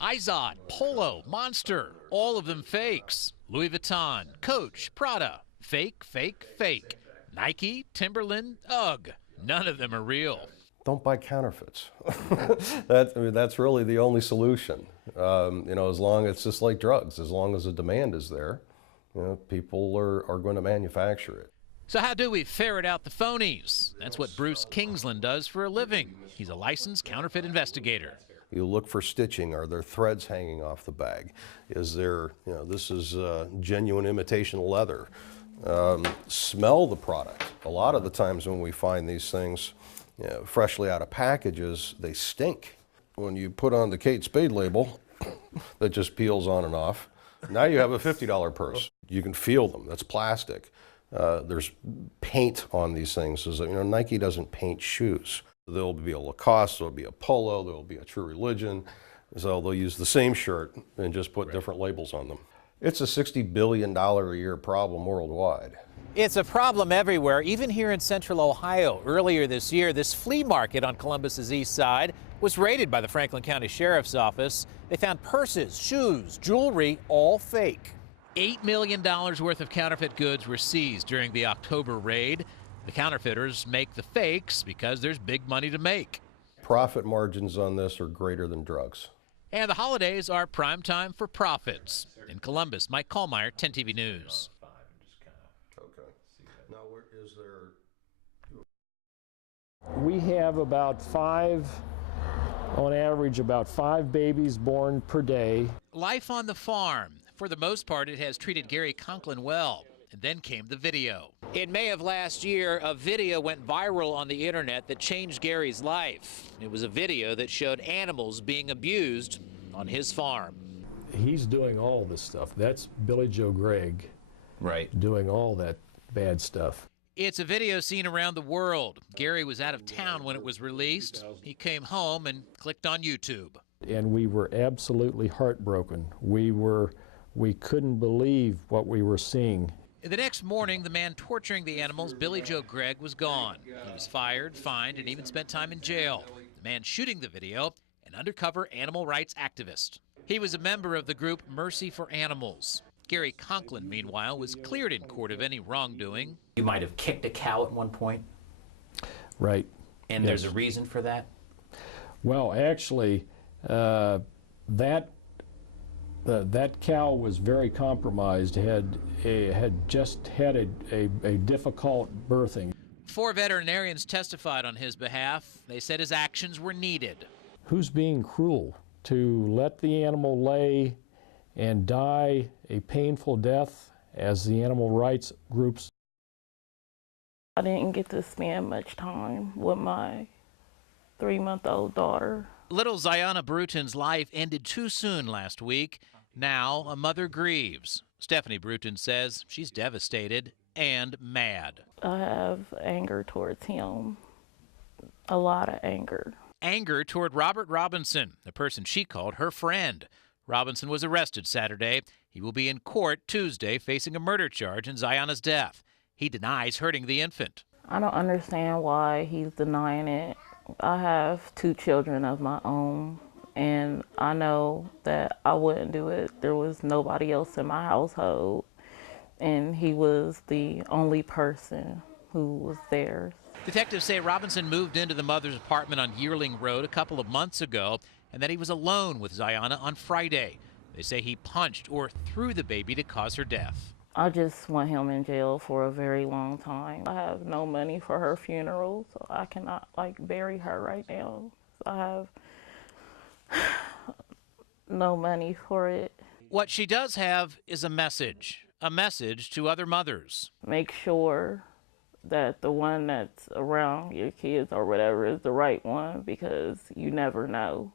Izod, Polo, Monster, all of them fakes. Louis Vuitton, Coach, Prada, fake, fake, fake. Nike, Timberland, UGG, none of them are real. Don't buy counterfeits. That's really the only solution. As long as it's just like drugs, as long as the demand is there, people are going to manufacture it. So how do we ferret out the phonies? That's what Bruce Kingsland does for a living. He's a licensed counterfeit investigator. You look for stitching. Are there threads hanging off the bag? Is there, this is genuine imitation leather. Smell the product. A lot of the times when we find these things freshly out of packages, they stink. When you put on the Kate Spade label that just peels on and off, now you have a $50 purse. You can feel them. That's plastic. There's paint on these things. Nike doesn't paint shoes. There'll be a Lacoste, there'll be a Polo, there'll be a True Religion. So they'll use the same shirt and just put different labels on them. It's a $60 billion a year problem worldwide. It's a problem everywhere, even here in central Ohio. Earlier this year, this flea market on Columbus's east side was raided by the Franklin County Sheriff's Office. They found purses, shoes, jewelry, all fake. $8 million worth of counterfeit goods were seized during the October raid. The counterfeiters make the fakes because there's big money to make. Profit margins on this are greater than drugs. And the holidays are prime time for profits. In Columbus, Mike Kallmeyer, 10 TV News. Okay. Now, is there... We have on average, about five babies born per day. Life on the farm. For the most part, it has treated Gary Conklin well. And then came the video. In May of last year, a video went viral on the internet that changed Gary's life. It was a video that showed animals being abused on his farm. He's doing all this stuff. That's Billy Joe Gregg, right, doing all that bad stuff. It's a video seen around the world. Gary was out of town when it was released. He came home and clicked on YouTube. And we were absolutely heartbroken. We couldn't believe what we were seeing. The next morning, the man torturing the animals, Billy Joe Gregg, was gone. He was fired, fined, and even spent time in jail. The man shooting the video, an undercover animal rights activist. He was a member of the group Mercy for Animals. Gary Conklin, meanwhile, was cleared in court of any wrongdoing. You might have kicked a cow at one point. Right. And there's a reason for that? Well, actually, that cow was very compromised, had just had a difficult birthing. 4 veterinarians testified on his behalf. They said his actions were needed. Who's being cruel to let the animal lay and die a painful death, as the animal rights groups? I didn't get to spend much time with my 3-month-old daughter. Little Ziana Bruton's life ended too soon last week. Now a mother grieves. Stephanie Bruton says she's devastated and mad. I have anger towards him, a lot of anger. Anger toward Robert Robinson, the person she called her friend. Robinson was arrested Saturday. He will be in court Tuesday facing a murder charge in Ziana's death. He denies hurting the infant. I don't understand why he's denying it. I have 2 children of my own, and I know that I wouldn't do it. There was nobody else in my household, and he was the only person who was there. Detectives say Robinson moved into the mother's apartment on Yearling Road a couple of months ago, and that he was alone with Ziana on Friday. They say he punched or threw the baby to cause her death. I just want him in jail for a very long time. I have no money for her funeral, so I cannot bury her right now. I have no money for it. What she does have is a message to other mothers. Make sure that the one that's around your kids or whatever is the right one, because you never know.